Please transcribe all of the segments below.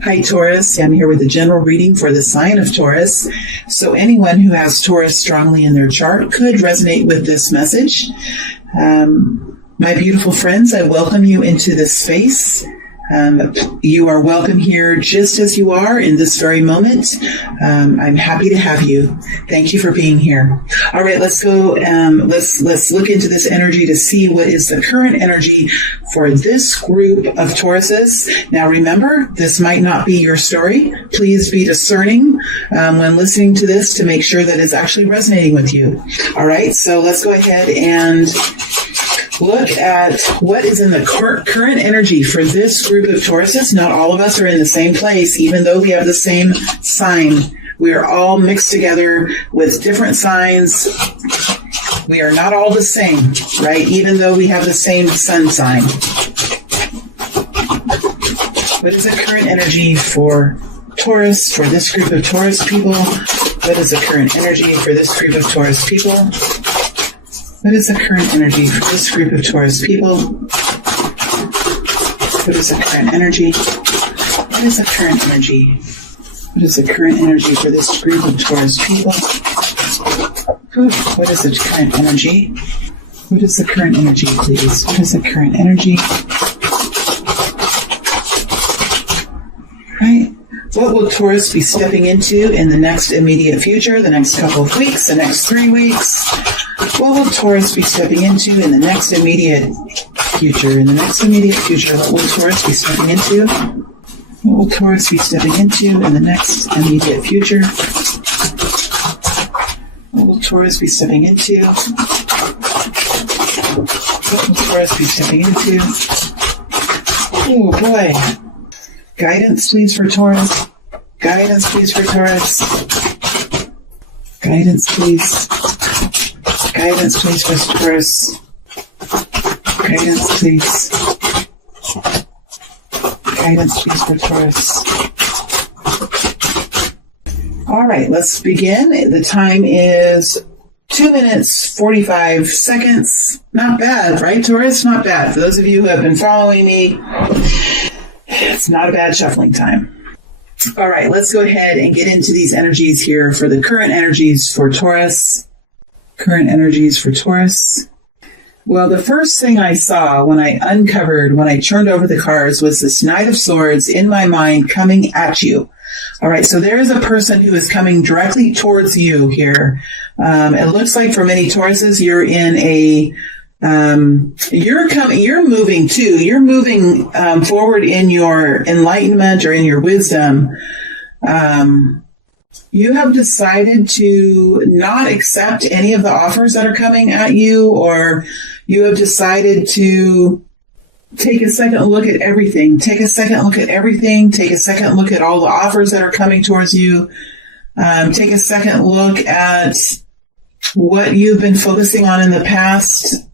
Hi, Taurus. I'm here with the general reading for the sign of Taurus. So anyone who has Taurus strongly in their chart could resonate with this message. My beautiful friends, I welcome you into this space. You are welcome here just as you are in this very moment. I'm happy to have you. Thank you for being here. All right, let's go. Let's look into this energy to see what is the current energy for this group of Tauruses. Now, remember, this might not be your story. Please be discerning when listening to this to make sure that it's actually resonating with you. All right, so let's go ahead and look at what is in the current energy for this group of Tauruses. Not all of us are in the same place, even though we have the same sign. We are all mixed together with different signs. We are not all the same, right? Even though we have the same sun sign. What is the current energy for Taurus, for this group of Taurus people? What is the current energy for this group of Taurus people? What is the current energy for this group of Taurus people? What is the current energy? What is the current energy? What is the current energy for this group of Taurus people? What is the current energy? What is the current energy, please? What is the current energy? Right? What will Taurus be stepping into in the next immediate future, the next couple of weeks, the next 3 weeks? What will Taurus be stepping into in the next immediate future? In the next immediate future, what will Taurus be stepping into? What will Taurus be stepping into in the next immediate future? What will Taurus be stepping into? What will Taurus be stepping into? Oh boy. Guidance, please, for Taurus. Guidance, please, for Taurus. Guidance, please. Guidance, please, for Taurus. Guidance, please. Guidance, please, for Taurus. All right, let's begin. The time is 2 minutes, 45 seconds. Not bad, right, Taurus? Not bad. For those of you who have been following me, it's not a bad shuffling time. All right, let's go ahead and get into these energies here for the current energies for Taurus. Current energies for Taurus. Well, the first thing I saw when I turned over the cards was this Knight of Swords in my mind coming at you. All right, so there is a person who is coming directly towards you here. It looks like for many Tauruses, you're in a you're moving too. You're moving forward in your enlightenment or in your wisdom. You have decided to not accept any of the offers that are coming at you, or you have decided to take a second look at everything. Take a second look at everything. Take a second look at all the offers that are coming towards you. Take a second look at what you've been focusing on in the past.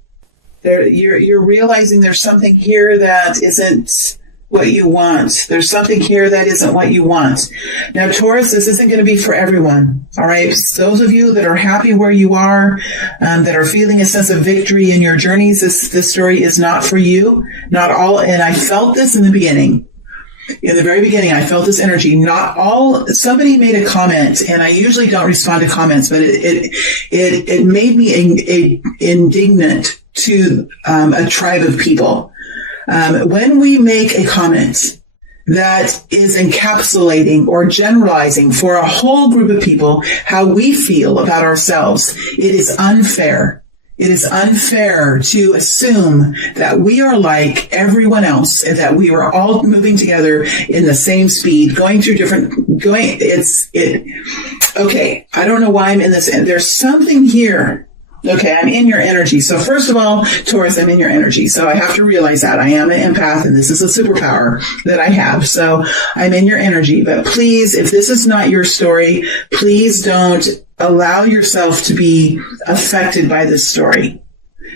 You're realizing there's something here that isn't what you want. There's something here that isn't what you want. Now, Taurus, this isn't going to be for everyone. All right. Those of you that are happy where you are, that are feeling a sense of victory in your journeys, this story is not for you. Not all. And I felt this in the beginning. In the very beginning, I felt this energy. Not all. Somebody made a comment, and I usually don't respond to comments, but it made me indignant to a tribe of people. When we make a comment that is encapsulating or generalizing for a whole group of people how we feel about ourselves, it is unfair. It is unfair to assume that we are like everyone else and that we are all moving together in the same speed, going through okay, I don't know why I'm in this. There's something here. Okay, I'm in your energy. So first of all, Taurus, I'm in your energy. So I have to realize that I am an empath and this is a superpower that I have. So I'm in your energy. But please, if this is not your story, please don't allow yourself to be affected by this story.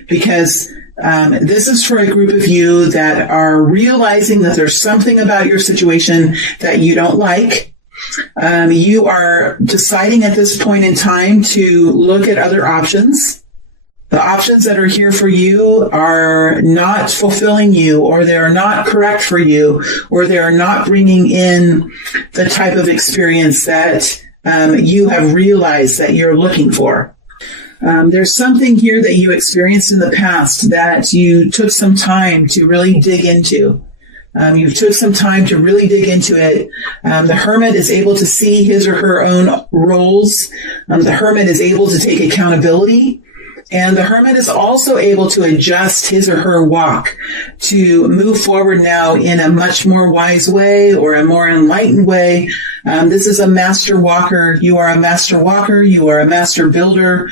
Because this is for a group of you that are realizing that there's something about your situation that you don't like. You are deciding at this point in time to look at other options. The options that are here for you are not fulfilling you, or they are not correct for you, or they are not bringing in the type of experience that you have realized that you're looking for. There's something here that you experienced in the past that you took some time to really dig into. You took some time to really dig into it. The hermit is able to see his or her own roles. The hermit is able to take accountability. And the hermit is also able to adjust his or her walk to move forward now in a much more wise way or a more enlightened way. This is a master walker. You are a master walker. You are a master builder.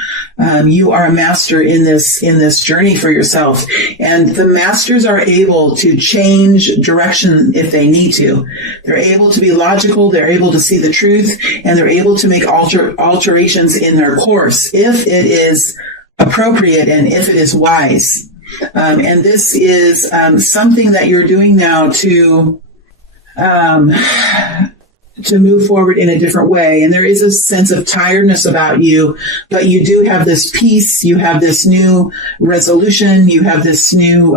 You are a master in this journey for yourself. And the masters are able to change direction if they need to. They're able to be logical. They're able to see the truth, and they're able to make alterations in their course if it is appropriate and if it is wise. And this is something that you're doing now to move forward in a different way. And there is a sense of tiredness about you, but you do have this peace. You have this new resolution. You have this new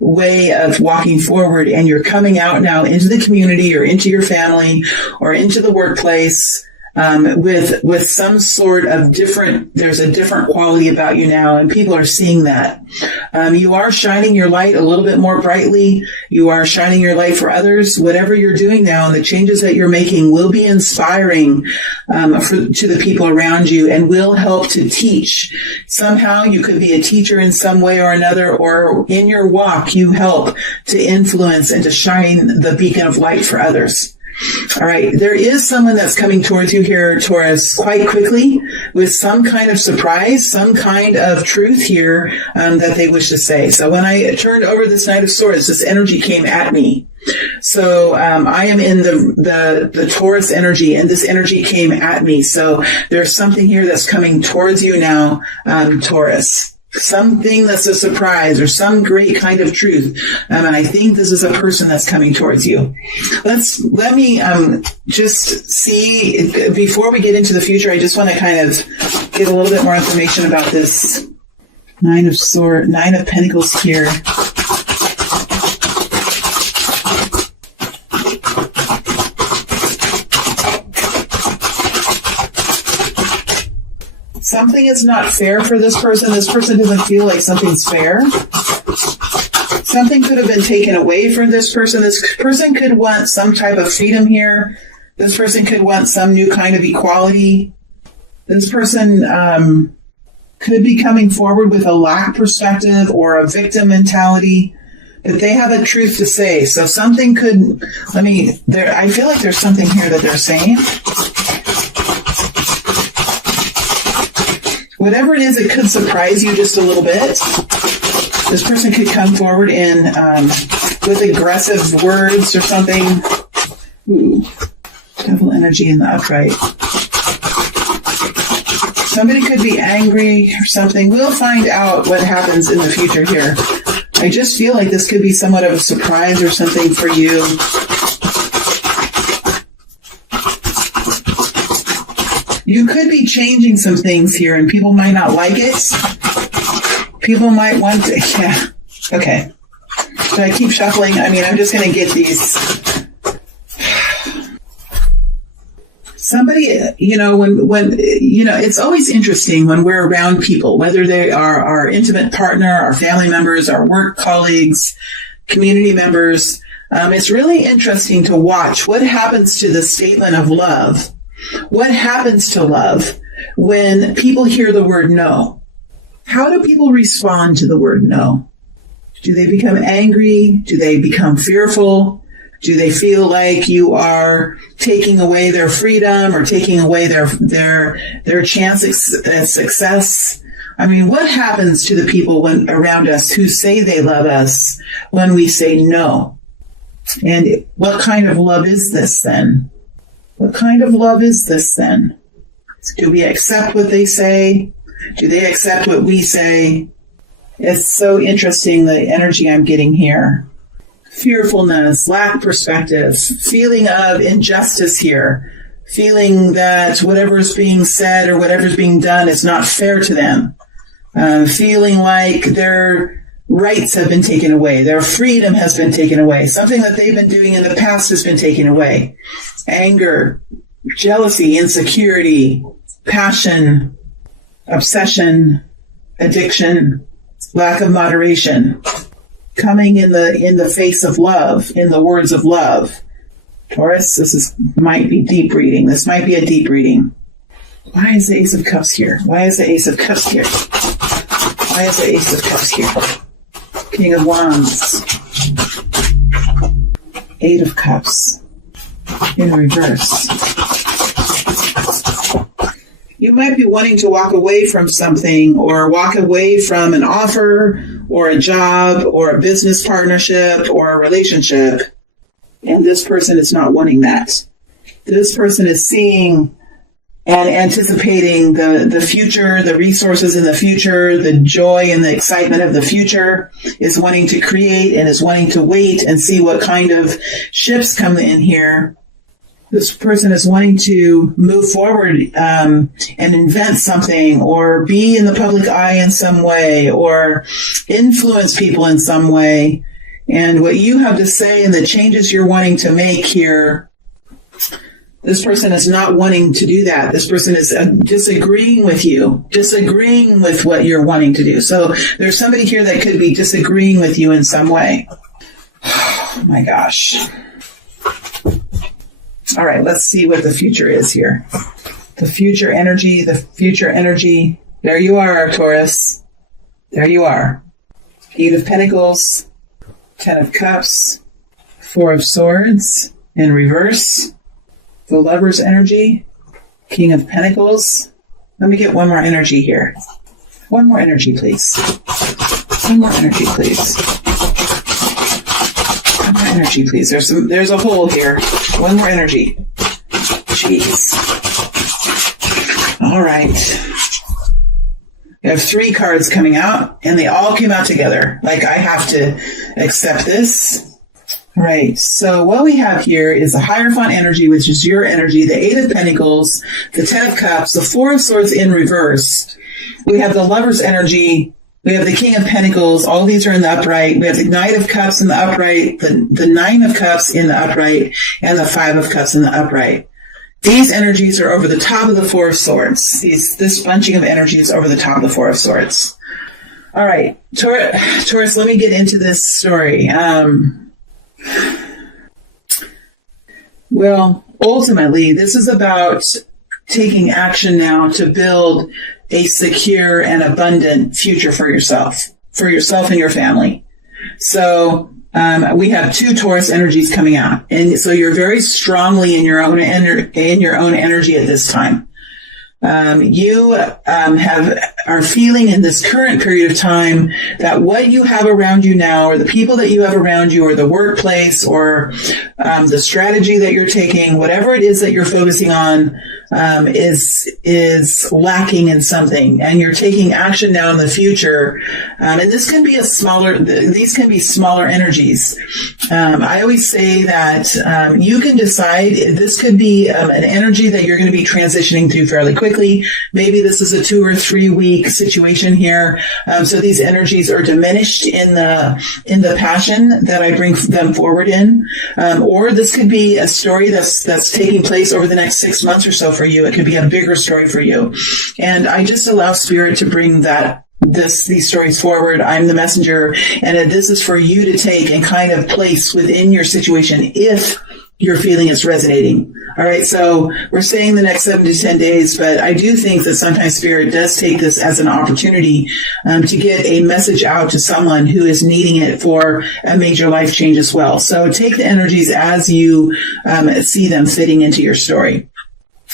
way of walking forward, and you're coming out now into the community or into your family or into the workplace with some sort of there's a different quality about you now, and people are seeing that. You are shining your light a little bit more brightly. You are shining your light for others. Whatever you're doing now and the changes that you're making will be inspiring to the people around you and will help to teach. Somehow you could be a teacher in some way or another, or in your walk you help to influence and to shine the beacon of light for others. All right. There is someone that's coming towards you here, Taurus, quite quickly with some kind of surprise, some kind of truth here that they wish to say. So when I turned over this Knight of Swords, this energy came at me. So I am in the Taurus energy, and this energy came at me. So there's something here that's coming towards you now, Taurus. Something that's a surprise or some great kind of truth. And I think this is a person that's coming towards you. Let me just see, before we get into the future, I just want to kind of get a little bit more information about this Nine of Pentacles here. Something is not fair for this person. This person doesn't feel like something's fair. Something could have been taken away from this person. This person could want some type of freedom here. This person could want some new kind of equality. This person could be coming forward with a lack perspective or a victim mentality. But they have a truth to say. So something could, I feel like there's something here that they're saying. Whatever it is, it could surprise you just a little bit. This person could come forward with aggressive words or something. Ooh, devil energy in the upright. Somebody could be angry or something. We'll find out what happens in the future here. I just feel like this could be somewhat of a surprise or something for you. You could be changing some things here, and people might not like it. People might want to, yeah. Okay. Should I keep shuffling? I'm just going to get these. Somebody, when it's always interesting when we're around people, whether they are our intimate partner, our family members, our work colleagues, community members. It's really interesting to watch what happens to the statement of love. What happens to love when people hear the word no? How do people respond to the word no? Do they become angry? Do they become fearful? Do they feel like you are taking away their freedom or taking away their chance at success? What happens to the people around us who say they love us when we say no? And what kind of love is this then? What kind of love is this then? Do we accept what they say? Do they accept what we say? It's so interesting, the energy I'm getting here. Fearfulness, lack perspective, feeling of injustice here, feeling that whatever is being said or whatever is being done is not fair to them. feeling like their rights have been taken away, their freedom has been taken away, something that they've been doing in the past has been taken away. Anger, jealousy, insecurity, passion, obsession, addiction, lack of moderation, coming in the face of love, in the words of love. Taurus, might be deep reading. This might be a deep reading. Why is the Ace of Cups here? Why is the Ace of Cups here? Why is the Ace of Cups here? King of Wands. 8 of Cups. In reverse. You might be wanting to walk away from something, or walk away from an offer or a job or a business partnership or a relationship. And this person is not wanting that. This person is seeing and anticipating the future, the resources in the future, the joy and the excitement of the future, is wanting to create and is wanting to wait and see what kind of ships come in here. This person is wanting to move forward and invent something, or be in the public eye in some way, or influence people in some way. And what you have to say and the changes you're wanting to make here, this person is not wanting to do that. This person is disagreeing with you, disagreeing with what you're wanting to do. So there's somebody here that could be disagreeing with you in some way. Oh my gosh. All right, let's see what the future is here. The future energy. There you are, Taurus. There you are. 8 of Pentacles, 10 of Cups, 4 of Swords in reverse. The Lover's energy, King of Pentacles. Let me get one more energy here. One more energy, please. One more energy, please. One more energy, please. There's a hole here. One more energy. Jeez. All right. You have 3 cards coming out, and they all came out together. Like, I have to accept this. Right. So what we have here is the Hierophant energy, which is your energy, the 8 of Pentacles, the 10 of Cups, the 4 of Swords in reverse. We have the Lover's energy. We have the King of Pentacles. All these are in the upright. We have the Knight of Cups in the upright, the 9 of Cups in the upright, and the 5 of Cups in the upright. These energies are over the top of the 4 of Swords. This bunching of energies over the top of the 4 of Swords. All right. Taurus, let me get into this story. Well, ultimately, this is about taking action now to build a secure and abundant future for yourself and your family. So we have 2 Taurus energies coming out, and so you're very strongly in your own energy at this time. You are feeling in this current period of time that what you have around you now, or the people that you have around you, or the workplace, or the strategy that you're taking, whatever it is that you're focusing on, is lacking in something, and you're taking action now in the future. And this can be these can be smaller energies. I always say that you can decide. This could be an energy that you're going to be transitioning through fairly quickly. Maybe this is a 2 or 3 week situation here. So these energies are diminished in the passion that I bring them forward in. Or this could be a story that's taking place over the next 6 months or so for you. It could be a bigger story for you. And I just allow Spirit to bring these stories forward. I'm the messenger, and this is for you to take and kind of place within your situation if you're feeling it's resonating. All right. So we're saying the next 7 to 10 days, but I do think that sometimes Spirit does take this as an opportunity to get a message out to someone who is needing it for a major life change as well. So take the energies as you see them fitting into your story.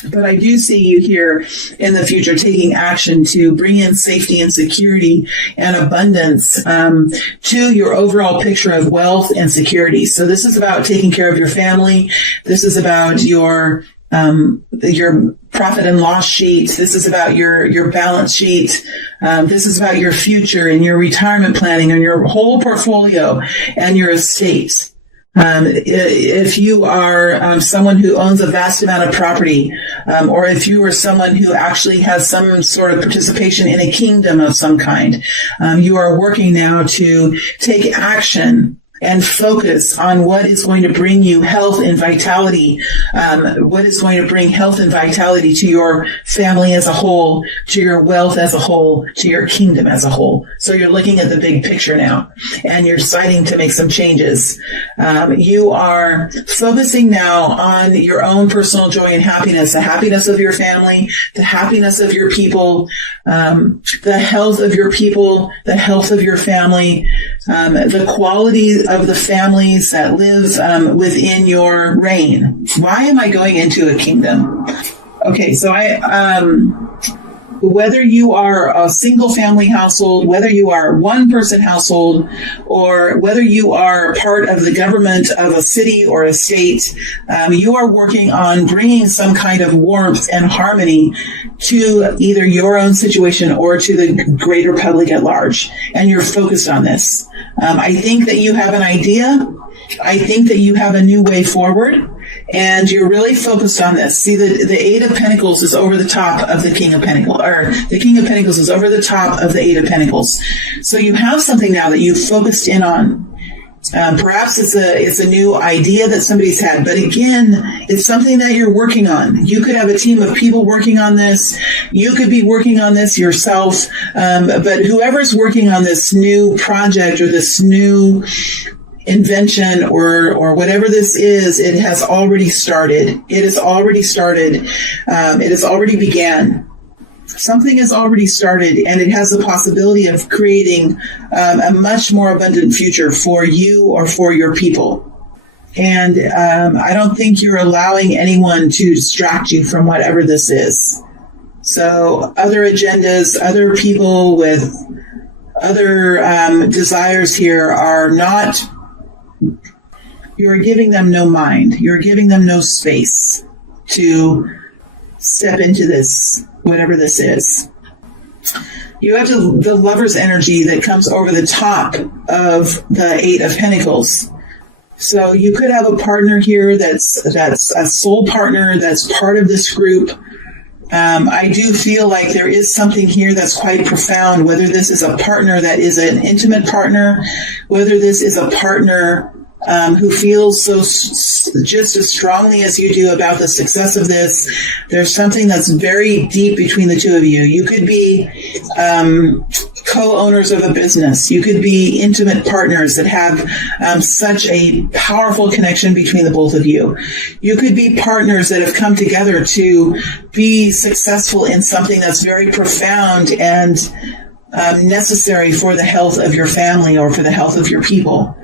But I do see you here in the future taking action to bring in safety and security and abundance to your overall picture of wealth and security. So this is about taking care of your family. This is about your profit and loss sheet. This is about your balance sheet. This is about your future and your retirement planning and your whole portfolio and your estate. If you are someone who owns a vast amount of property, or if you are someone who actually has some sort of participation in a kingdom of some kind, you are working now to take action and focus on what is going to bring you health and vitality, what is going to bring health and vitality to your family as a whole, to your wealth as a whole, to your kingdom as a whole. So you're looking at the big picture now, and you're deciding to make some changes. You are focusing now on your own personal joy and happiness, the happiness of your family, the happiness of your people, the health of your people, the health of your family, the quality of the families that live within your reign. Why am I going into a kingdom? Okay, so whether you are a single family household, whether you are a one person household, or whether you are part of the government of a city or a state, you are working on bringing some kind of warmth and harmony to either your own situation or to the greater public at large. And you're focused on this. I think that you have an idea. I think that you have a new way forward. And you're really focused on this. See, the Eight of Pentacles is over the top of the King of Pentacles, or the King of Pentacles is over the top of the Eight of Pentacles. So you have something now that you've focused in on. Perhaps it's a new idea that somebody's had, but again, it's something that you're working on. You could have a team of people working on this. You could be working on this yourself. But whoever's working on this new project or this new invention or whatever this is, it has already started. It has already started. It has already began. Something has already started, and it has the possibility of creating a much more abundant future for you or for your people. And I don't think you're allowing anyone to distract you from whatever this is. So other agendas, other people with other desires here are not... You're giving them no mind. You're giving them no space to step into this, whatever this is. You have the Lover's energy that comes over the top of the Eight of Pentacles. So you could have a partner here that's a soul partner that's part of this group. I do feel like there is something here that's quite profound, whether this is a partner that is an intimate partner, whether this is a partner who feels so just as strongly as you do about the success of this. There's something that's very deep between the two of you. You could be co-owners of a business. You could be intimate partners that have such a powerful connection between the both of you. You could be partners that have come together to be successful in something that's very profound and necessary for the health of your family or for the health of your people.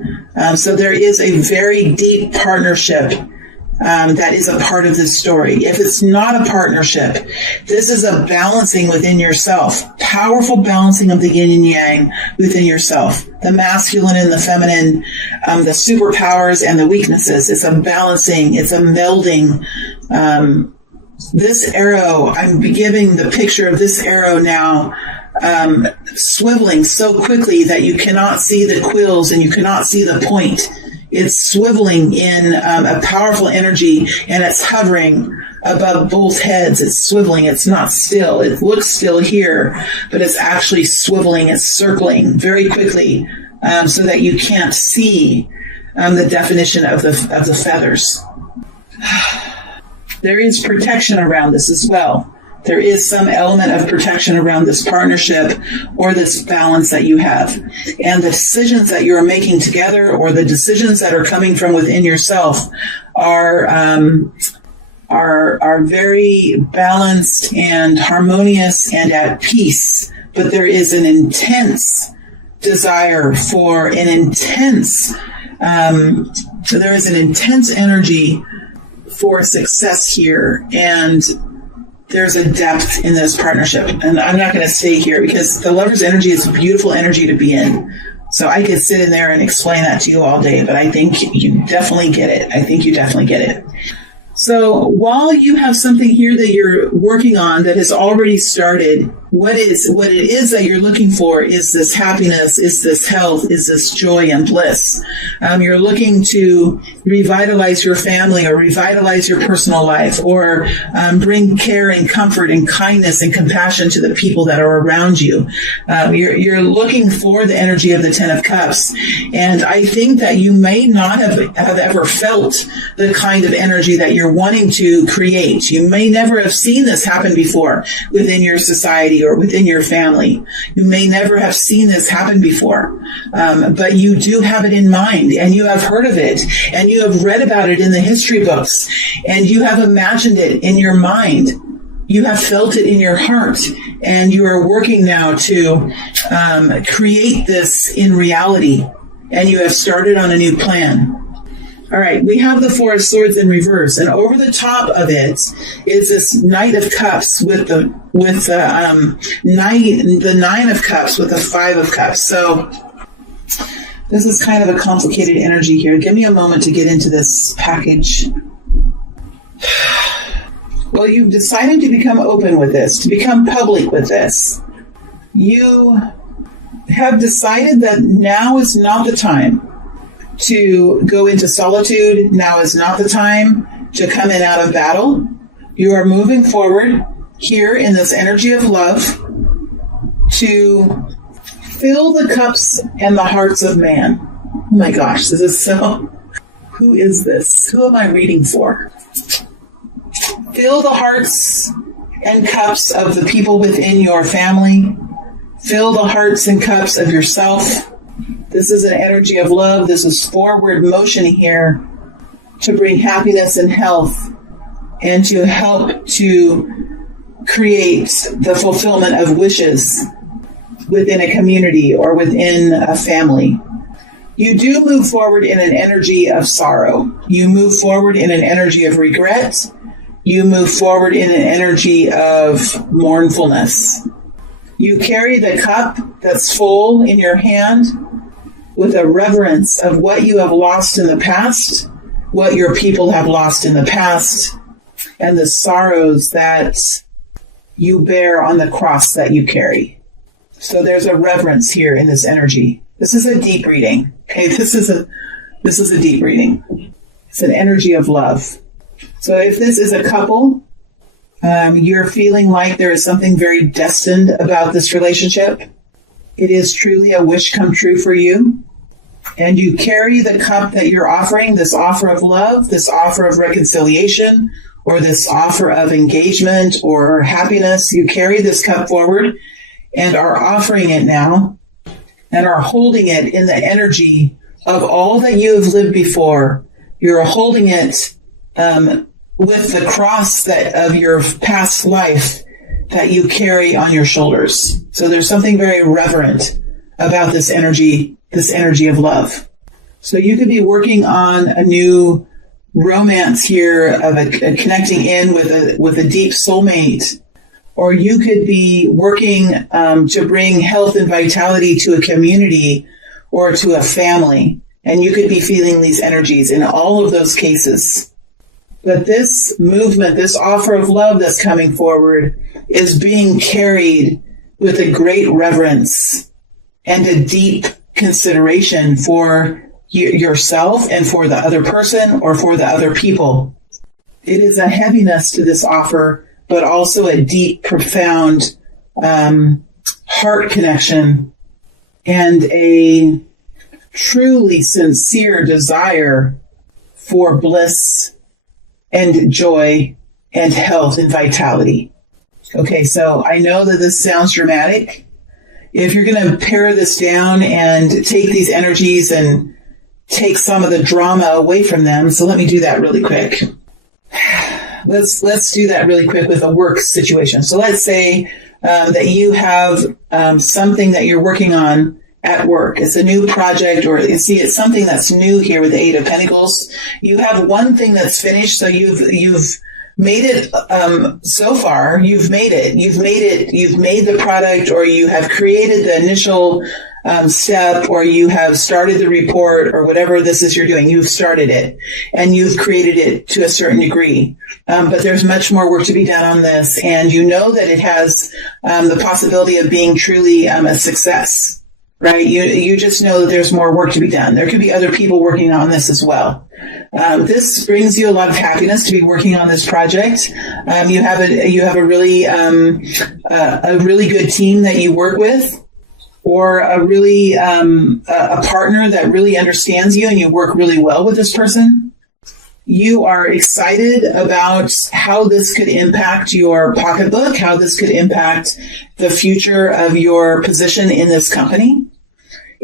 So there is a very deep partnership that is a part of this story. If it's not a partnership, this is a balancing within yourself, powerful balancing of the yin and yang within yourself, the masculine and the feminine, the superpowers and the weaknesses. It's a balancing, it's a melding. This arrow, I'm giving the picture of this arrow now, swiveling so quickly that you cannot see the quills and you cannot see the point. It's swiveling in a powerful energy, and it's hovering above both heads. It's swiveling. It's not still. It looks still here, but it's actually swiveling. It's circling very quickly so that you can't see the definition of the feathers. There is protection around this as well. There is some element of protection around this partnership or this balance that you have. And the decisions that you're making together or the decisions that are coming from within yourself are very balanced and harmonious and at peace. But there is an intense desire for there is an intense energy for success here, and there's a depth in this partnership. And I'm not going to stay here because the Lover's energy is a beautiful energy to be in. So I could sit in there and explain that to you all day, but I think you definitely get it. I think you definitely get it. So while you have something here that you're working on that has already started, what it is that you're looking for is this happiness, is this health, is this joy and bliss. You're looking to revitalize your family or revitalize your personal life, or bring care and comfort and kindness and compassion to the people that are around you. You're looking for the energy of the Ten of Cups. And I think that you may not have ever felt the kind of energy that you're wanting to create. You may never have seen this happen before within your society or within your family. You may never have seen this happen before, but you do have it in mind, and you have heard of it, and you have read about it in the history books, and you have imagined it in your mind. You have felt it in your heart, and you are working now to create this in reality, and you have started on a new plan. All right, we have the Four of Swords in reverse, and over the top of it is this Knight of Cups with the Nine of Cups with the Five of Cups. So this is kind of a complicated energy here. Give me a moment to get into this package. Well, you've decided to become open with this, to become public with this. You have decided that now is not the time to go into solitude. Now is not the time to come in out of battle. You are moving forward here in this energy of love to fill the cups and the hearts of man. Oh my gosh, this is so... Who is this? Who am I reading for? Fill the hearts and cups of the people within your family. Fill the hearts and cups of yourself. This is an energy of love. This is forward motion here to bring happiness and health, and to help to create the fulfillment of wishes within a community or within a family. You do move forward in an energy of sorrow. You move forward in an energy of regret. You move forward in an energy of mournfulness. You carry the cup that's full in your hand with a reverence of what you have lost in the past, what your people have lost in the past, and the sorrows that you bear on the cross that you carry. So there's a reverence here in this energy. This is a deep reading. Okay, this is a deep reading. It's an energy of love. So if this is a couple, you're feeling like there is something very destined about this relationship. It is truly a wish come true for you. And you carry the cup that you're offering, this offer of love, this offer of reconciliation, or this offer of engagement or happiness. You carry this cup forward and are offering it now, and are holding it in the energy of all that you have lived before. You're holding it with the cross of your past life that you carry on your shoulders. So there's something very reverent about this energy of love. So you could be working on a new romance here of a connecting in with a deep soulmate, or you could be working to bring health and vitality to a community or to a family, and you could be feeling these energies in all of those cases. But this movement, this offer of love that's coming forward, is being carried with a great reverence and a deep consideration for yourself and for the other person or for the other people. It is a heaviness to this offer, but also a deep, profound heart connection and a truly sincere desire for bliss and joy and health and vitality. Okay, so I know that this sounds dramatic. If you're going to pare this down and take these energies and take some of the drama away from them, so let me do that really quick. Let's do that really quick with a work situation. So let's say that you have something that you're working on at work. It's a new project, or you see, it's something that's new here with the Eight of Pentacles. You have one thing that's finished, so you've made it so far. You've made it. You've made the product, or you have created the initial step, or you have started the report, or whatever this is you're doing. You've started it and you've created it to a certain degree. But there's much more work to be done on this. And you know that it has the possibility of being truly a success, right? You just know that there's more work to be done. There could be other people working on this as well. This brings you a lot of happiness to be working on this project. You have a really good team that you work with, or a really a partner that really understands you, and you work really well with this person. You are excited about how this could impact your pocketbook, how this could impact the future of your position in this company.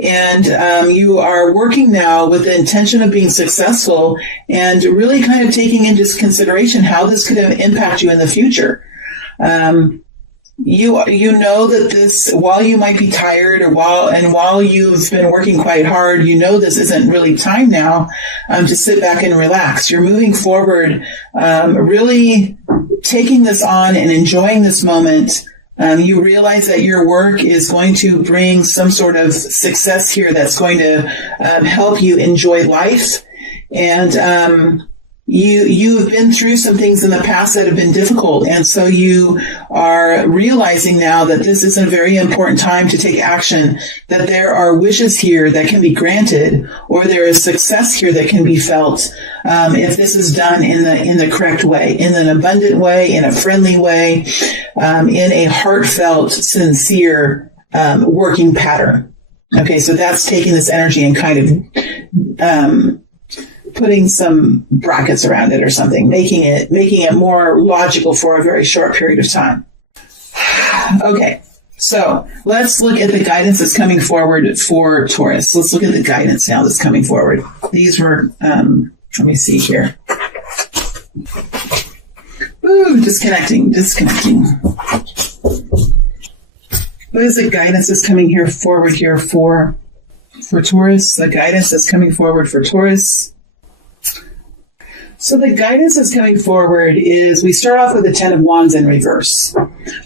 And you are working now with the intention of being successful, and really kind of taking into consideration how this could impact you in the future. You know that this, while you might be tired, while you've been working quite hard, you know this isn't really time now to sit back and relax. You're moving forward, really taking this on and enjoying this moment. You realize that your work is going to bring some sort of success here that's going to help you enjoy life. And you've been through some things in the past that have been difficult. And so you are realizing now that this is a very important time to take action, that there are wishes here that can be granted, or there is success here that can be felt if this is done in the correct way, in an abundant way, in a friendly way, in a heartfelt, sincere working pattern. Okay, so that's taking this energy and kind of putting some brackets around it or something, making it more logical for a very short period of time. Okay, so let's look at the guidance that's coming forward for Taurus. Let's look at the guidance now that's coming forward. These were, let me see here. Ooh, disconnecting. What is the guidance that's coming here forward here for Taurus? The guidance that's coming forward for Taurus. So the guidance that's coming forward is, we start off with the 10 of Wands in reverse.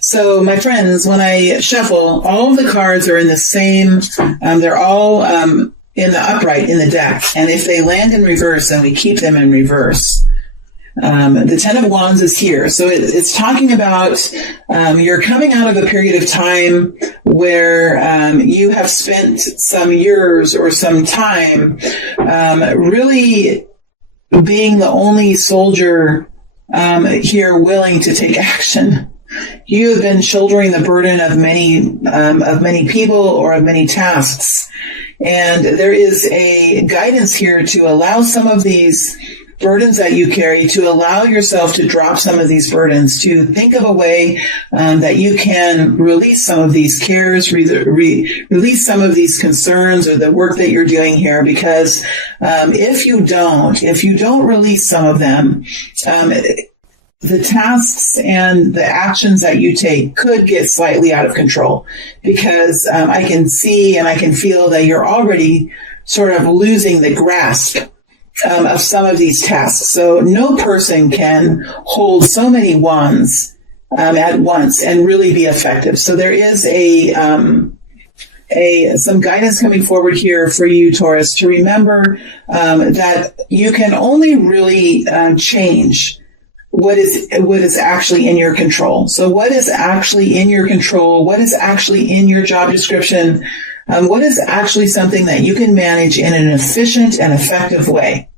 So my friends, when I shuffle, all of the cards are in the same, they're all in the upright in the deck. And if they land in reverse, then we keep them in reverse. The 10 of Wands is here. So it's talking about you're coming out of a period of time where you have spent some years or some time really being the only soldier here willing to take action. You have been shouldering the burden of many people or of many tasks. And there is a guidance here to allow some of these burdens that you carry, to allow yourself to drop some of these burdens, to think of a way that you can release some of these cares, release some of these concerns or the work that you're doing here. Because if you don't release some of them, the tasks and the actions that you take could get slightly out of control. Because I can see and I can feel that you're already sort of losing the grasp of some of these tasks. So no person can hold so many wands at once and really be effective. So there is some guidance coming forward here for you, Taurus, to remember that you can only really change what is actually in your control. So what is actually in your control? What is actually in your job description? What is actually something that you can manage in an efficient and effective way?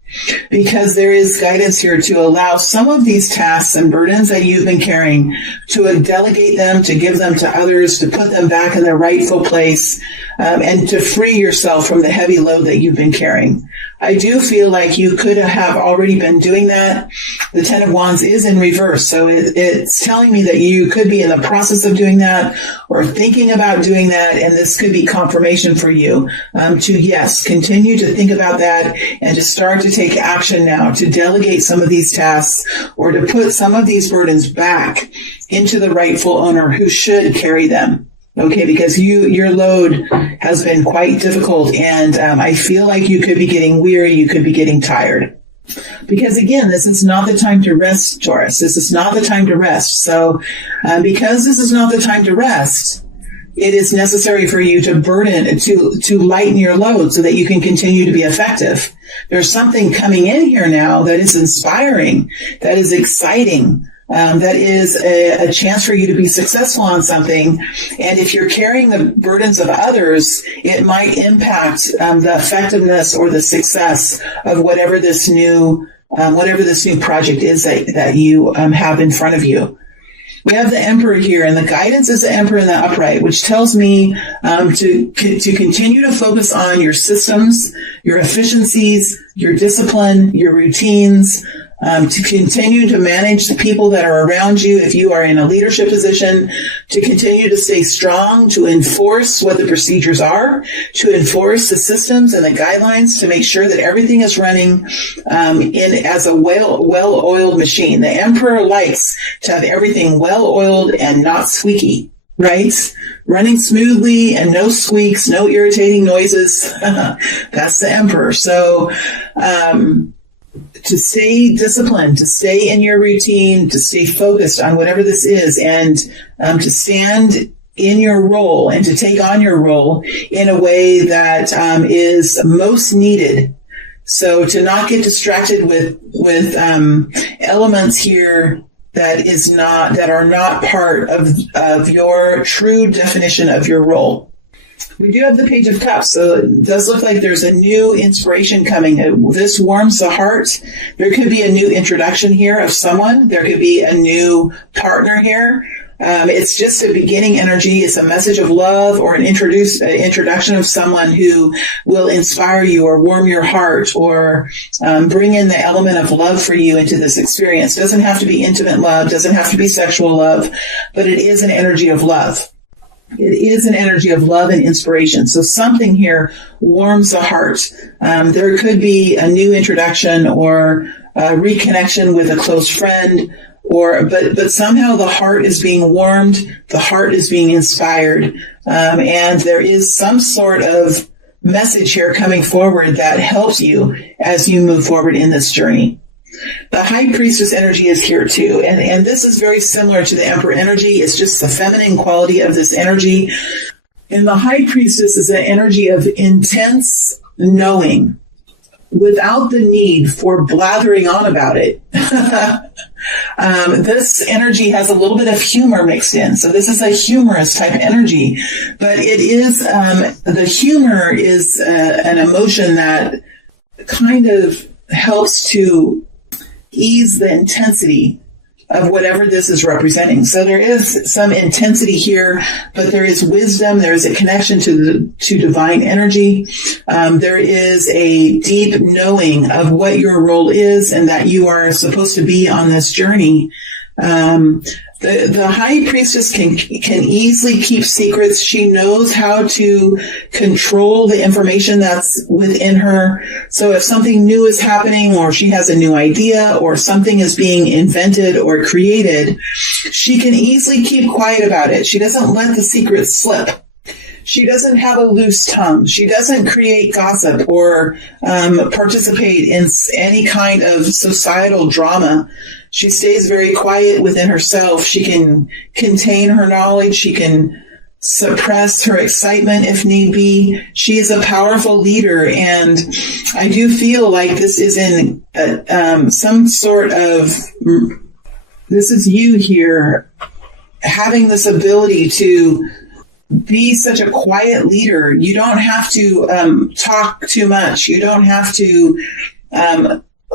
Because there is guidance here to allow some of these tasks and burdens that you've been carrying, to delegate them, to give them to others, to put them back in their rightful place, and to free yourself from the heavy load that you've been carrying. I do feel like you could have already been doing that. The 10 of Wands is in reverse, so it's telling me that you could be in the process of doing that or thinking about doing that, and this could be confirmation for you to, yes, continue to think about that and to start to take action now to delegate some of these tasks or to put some of these burdens back into the rightful owner who should carry them. Okay, because your load has been quite difficult, and I feel like you could be getting weary, you could be getting tired. Because again, this is not the time to rest, Taurus. This is not the time to rest. So because this is not the time to rest, it is necessary for you to lighten your load so that you can continue to be effective. There's something coming in here now that is inspiring, that is exciting, that is a chance for you to be successful on something. And if you're carrying the burdens of others, it might impact the effectiveness or the success of whatever this new project is that you have in front of you. We have the Emperor here, and the guidance is the Emperor in the upright, which tells me to continue to focus on your systems, your efficiencies, your discipline, your routines, to continue to manage the people that are around you if you are in a leadership position, to continue to stay strong, to enforce what the procedures are, to enforce the systems and the guidelines, to make sure that everything is running as a well-oiled machine. The Emperor likes to have everything well-oiled and not squeaky, right? Running smoothly and no squeaks, no irritating noises. That's the Emperor. So, to stay disciplined, to stay in your routine, to stay focused on whatever this is, and to stand in your role and to take on your role in a way that is most needed. So to not get distracted with elements here that are not part of your true definition of your role. We do have the Page of Cups, so it does look like there's a new inspiration coming. This warms the heart. There could be a new introduction here of someone. There could be a new partner here. It's just a beginning energy. It's a message of love or an introduction of someone who will inspire you or warm your heart or bring in the element of love for you into this experience. It doesn't have to be intimate love, doesn't have to be sexual love, but it is an energy of love. It is an energy of love and inspiration. So something here warms the heart. There could be a new introduction or a reconnection with a close friend, but somehow the heart is being warmed, the heart is being inspired, and there is some sort of message here coming forward that helps you as you move forward in this journey. The High Priestess energy is here too, and this is very similar to the Emperor energy. It's just the feminine quality of this energy. And the High Priestess is an energy of intense knowing without the need for blathering on about it. This energy has a little bit of humor mixed in. So this is a humorous type energy, but it is, the humor is an emotion that kind of helps to ease the intensity of whatever this is representing. So there is some intensity here, but there is wisdom. There is a connection to divine energy. There is a deep knowing of what your role is and that you are supposed to be on this journey. The High Priestess can easily keep secrets. She knows how to control the information that's within her. So if something new is happening, or she has a new idea, or something is being invented or created, she can easily keep quiet about it. She doesn't let the secrets slip. She doesn't have a loose tongue. She doesn't create gossip or participate in any kind of societal drama. She stays very quiet within herself. She can contain her knowledge. She can suppress her excitement if need be. She is a powerful leader, and I do feel like this is in some sort of, this is you here having this ability to be such a quiet leader. You don't have to talk too much. You don't have to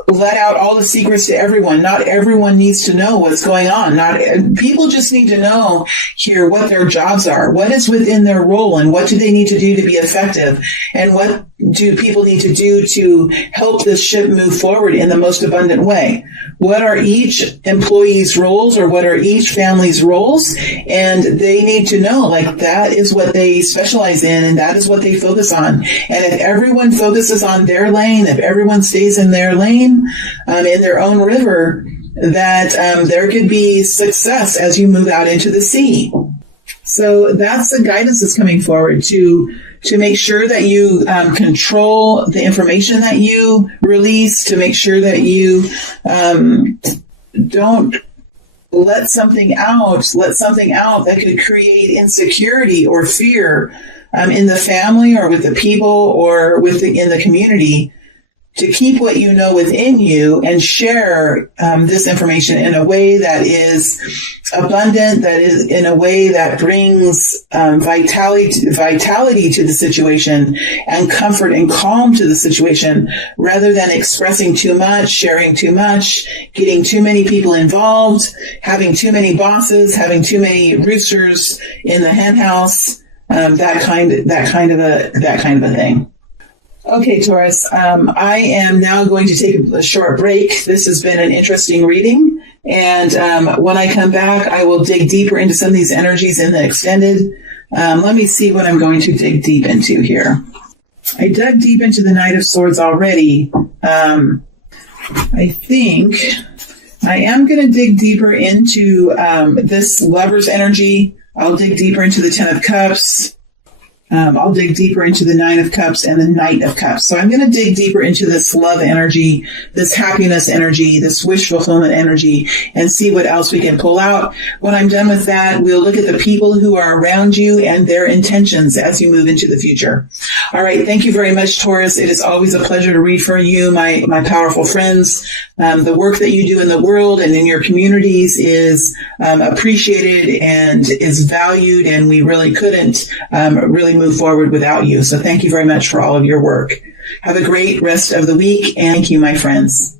let out all the secrets to everyone. Not everyone needs to know what's going on. People just need to know here what their jobs are, what is within their role, and what do they need to do to be effective, and what do people need to do to help this ship move forward in the most abundant way. What are each employee's roles, or what are each family's roles? And they need to know, like, that is what they specialize in, and that is what they focus on. And if everyone focuses on their lane, if everyone stays in their lane, in their own river, that there could be success as you move out into the sea. So that's the guidance that's coming forward, to make sure that you control the information that you release, to make sure that you don't let something out that could create insecurity or fear in the family or with the people or in the community, to keep what you know within you and share this information in a way that is abundant, that is in a way that brings vitality to the situation and comfort and calm to the situation, rather than expressing too much, sharing too much, getting too many people involved, having too many bosses, having too many roosters in the hen house, that kind of a thing. Okay, Taurus, I am now going to take a short break. This has been an interesting reading. And when I come back, I will dig deeper into some of these energies in the extended. Let me see what I'm going to dig deep into here. I dug deep into the Knight of Swords already. I think I am going to dig deeper into this Lover's energy. I'll dig deeper into the Ten of Cups. I'll dig deeper into the Nine of Cups and the Knight of Cups. So I'm going to dig deeper into this love energy, this happiness energy, this wish fulfillment energy, and see what else we can pull out. When I'm done with that, we'll look at the people who are around you and their intentions as you move into the future. All right. Thank you very much, Taurus. It is always a pleasure to read for you, my powerful friends. The work that you do in the world and in your communities is appreciated and is valued, and we really couldn't really move forward without you. So thank you very much for all of your work. Have a great rest of the week, and thank you, my friends.